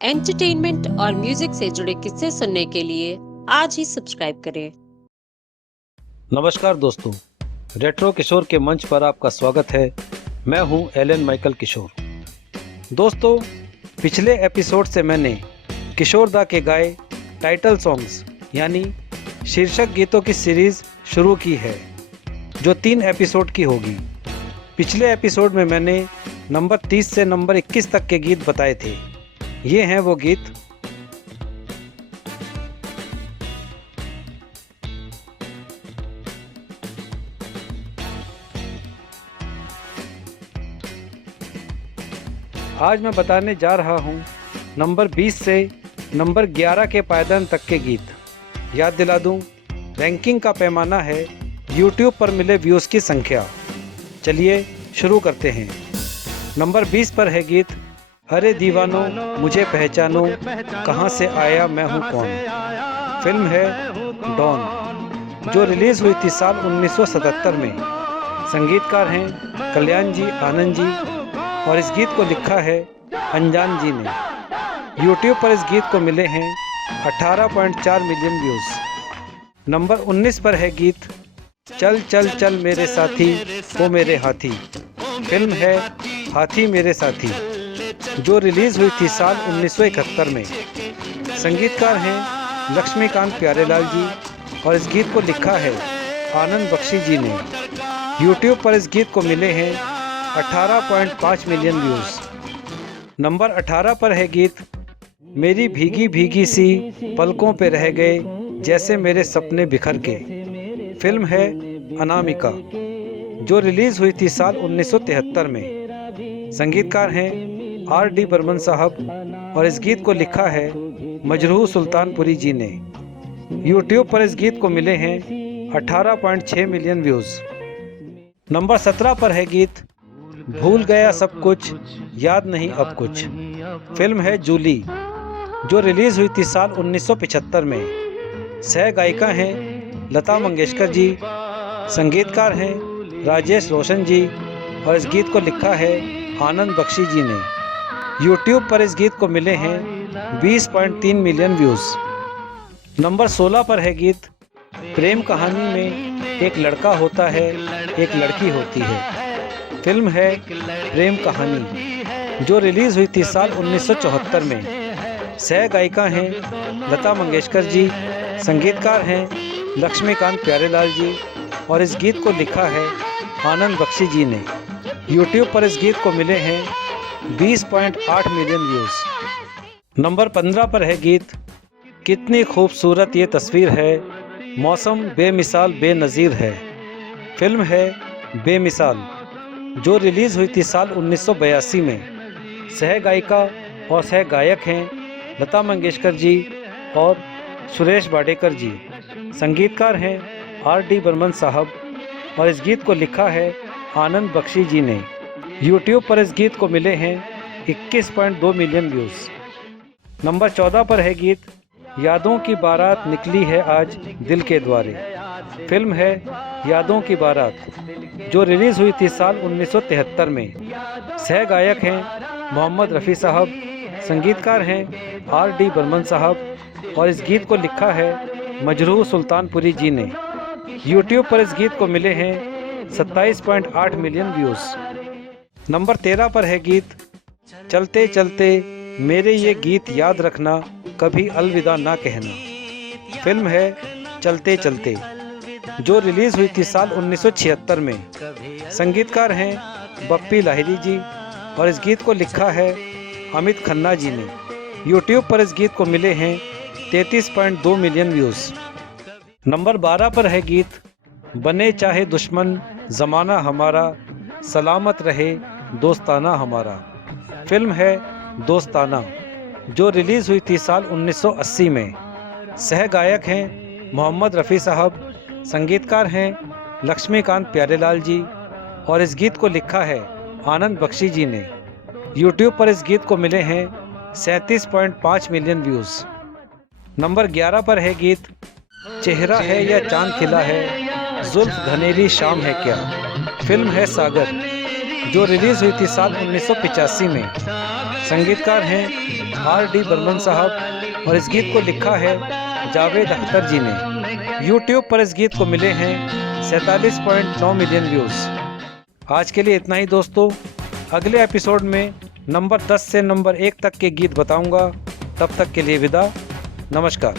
Entertainment और music से जुड़े किस्से सुनने के लिए आज ही सब्सक्राइब करें। नमस्कार दोस्तों, रेट्रो किशोर के मंच पर आपका स्वागत है। मैं हूं एलन माइकल किशोर। दोस्तों, पिछले एपिसोड से मैंने किशोर दा के गाए टाइटल सॉन्ग्स यानी शीर्षक गीतों की सीरीज़ शुरू की है, जो 3 एपिसोड की होगी। पिछले एपिसोड में मैंने नंबर 30 से नंबर 21 तक के गीत बताए थे। ये हैं वो गीत। आज मैं बताने जा रहा हूँ नंबर 20 से नंबर 11 के पायदान तक के गीत। याद दिला दूँ, रैंकिंग का पैमाना है YouTube पर मिले व्यूज़ की संख्या। चलिए शुरू करते हैं। नंबर 20 पर है गीत अरे दीवानो मुझे पहचानो, कहाँ से आया मैं हूँ कौन। फिल्म है डॉन, जो रिलीज़ हुई थी साल 1977 में। संगीतकार हैं कल्याण जी, आनंद जी, और इस गीत को लिखा है अनजान जी ने। YouTube पर इस गीत को मिले हैं 18.4 मिलियन व्यूज़। नंबर 19 पर है गीत चल चल चल मेरे साथी वो मेरे हाथी। फिल्म है हाथी मेरे साथी, जो रिलीज़ हुई थी साल 1971 में। संगीतकार हैं लक्ष्मीकांत प्यारेलाल जी, और इस गीत को लिखा है आनंद बख्शी जी ने। YouTube पर इस गीत को मिले हैं 18.5 मिलियन व्यूज़। नंबर 18 पर है गीत मेरी भीगी भीगी सी पलकों पे रह गए जैसे मेरे सपने बिखर के। फिल्म है अनामिका, जो रिलीज़ हुई थी साल 1973 में। संगीतकार हैं R.D. बर्मन साहब, और इस गीत को लिखा है मजरूह सुल्तानपुरी जी ने। YouTube पर इस गीत को मिले हैं 18.6 मिलियन व्यूज़। नंबर 17 पर है गीत भूल गया सब कुछ याद नहीं अब कुछ। फिल्म है जूली, जो रिलीज़ हुई थी साल 1975 में। सह गायिका हैं लता मंगेशकर जी, संगीतकार हैं राजेश रोशन जी, और इस गीत को लिखा है आनंद बख्शी जी ने। YouTube पर इस गीत को मिले हैं 20.3 मिलियन व्यूज़। नंबर 16 पर है गीत प्रेम कहानी में एक लड़का होता है एक लड़की होती है। फिल्म है प्रेम कहानी, जो रिलीज़ हुई थी साल 1974 में। सह गायिका हैं लता मंगेशकर जी, संगीतकार हैं लक्ष्मीकांत प्यारेलाल जी, और इस गीत को लिखा है आनंद बख्शी जी ने। YouTube पर इस गीत को मिले हैं 20.8 मिलियन व्यूज़। नंबर 15 पर है गीत कितनी खूबसूरत ये तस्वीर है, मौसम बेमिसाल बेनज़ीर है। फिल्म है बेमिसाल, जो रिलीज़ हुई थी साल 1982 में। सह गायिका और सह गायक हैं लता मंगेशकर जी और सुरेश वाडेकर जी। संगीतकार हैं R.D. बर्मन साहब, और इस गीत को लिखा है आनंद बख्शी जी ने। YouTube पर इस गीत को मिले हैं 21.2 मिलियन व्यूज़। नंबर 14 पर है गीत यादों की बारात निकली है आज दिल के द्वारे। फिल्म है यादों की बारात, जो रिलीज़ हुई थी साल 1973 में। सह गायक हैं मोहम्मद रफ़ी साहब, संगीतकार हैं R.D. बर्मन साहब, और इस गीत को लिखा है मजरूह सुल्तानपुरी जी ने। YouTube पर इस गीत को मिले हैं 27.8 मिलियन व्यूज़। नंबर 13 पर है गीत चलते चलते मेरे ये गीत याद रखना, कभी अलविदा ना कहना। फिल्म है चलते चलते, जो रिलीज़ हुई थी साल 1976 में। संगीतकार हैं बप्पी लाहिरी जी, और इस गीत को लिखा है अमित खन्ना जी ने। YouTube पर इस गीत को मिले हैं 33.2 मिलियन व्यूज़। नंबर 12 पर है गीत बने चाहे दुश्मन ज़माना हमारा, सलामत रहे दोस्ताना हमारा। फिल्म है दोस्ताना, जो रिलीज़ हुई थी साल 1980 में। सह गायक हैं मोहम्मद रफ़ी साहब, संगीतकार हैं लक्ष्मीकांत प्यारेलाल जी, और इस गीत को लिखा है आनंद बख्शी जी ने। YouTube पर इस गीत को मिले हैं 37.5 मिलियन व्यूज़। नंबर 11 पर है गीत चेहरा है या चांद खिला है, जुल्फ घनेरी शाम है क्या। फिल्म है सागर, जो रिलीज़ हुई थी साल 1985 में। संगीतकार हैं R.D. बर्मन साहब और इस गीत को लिखा है जावेद अख्तर जी ने। यूट्यूब पर इस गीत को मिले हैं 47.9 मिलियन व्यूज़। आज के लिए इतना ही दोस्तों। अगले एपिसोड में नंबर 10 से नंबर 1 तक के गीत बताऊंगा। तब तक के लिए विदा, नमस्कार।